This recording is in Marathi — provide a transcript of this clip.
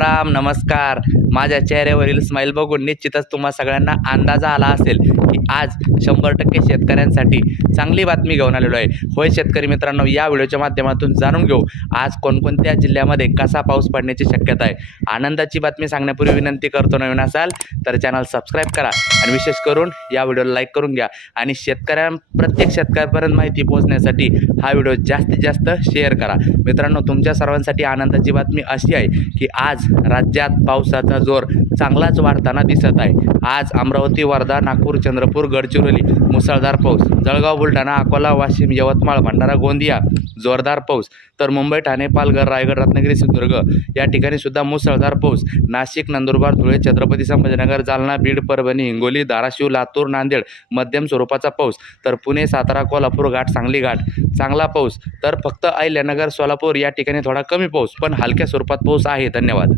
राम नमस्कार. माझ्या चेहऱ्यावरील स्माईल बघून निश्चितच तुम्हा सगळ्यांना अंदाजा आला असेल की आज शंभर टक्के शेतकऱ्यांसाठी चांगली बातमी घेऊन आलेलो आहे. होय शेतकरी मित्रांनो या व्हिडिओच्या माध्यमातून जाणून घेऊ आज कोणकोणत्या जिल्ह्यामध्ये कसा पाऊस पडण्याची शक्यता आहे. आनंदाची बातमी सांगण्यापूर्वी विनंती करतो नवीन असाल तर चॅनल सबस्क्राईब करा आणि विशेष करून या व्हिडिओला लाईक करून घ्या आणि शेतकऱ्यां प्रत्येक शेतकऱ्यापर्यंत माहिती पोहोचण्यासाठी हा व्हिडिओ जास्तीत जास्त शेअर करा. मित्रांनो तुमच्या सर्वांसाठी आनंदाची बातमी अशी आहे की आज राज्यात पावसाचा जोर चांगलाच वाढताना दिसत आहे. आज अमरावती वर्धा नागपूर चंद्रपूर गडचिरोली मुसळधार पाऊस. जळगाव बुलढाणा अकोला वाशिम यवतमाळ भंडारा गोंदिया जोरदार पाऊस. तर मुंबई ठाणे पालघर रायगड रत्नागिरी सिंधुदुर्ग या ठिकाणी सुद्धा मुसळधार पाऊस. नाशिक नंदुरबार धुळे छत्रपती संभाजीनगर जालना बीड परभणी हिंगोली धाराशिव लातूर नांदेड मध्यम स्वरूपाचा पाऊस. तर पुणे सातारा कोल्हापूर घाट सांगली घाट चांगला पाऊस. तर फक्त अहिल्यानगर सोलापूर या ठिकाणी थोडा कमी पाऊस पण हलक्या स्वरूपात पाऊस आहे. धन्यवाद.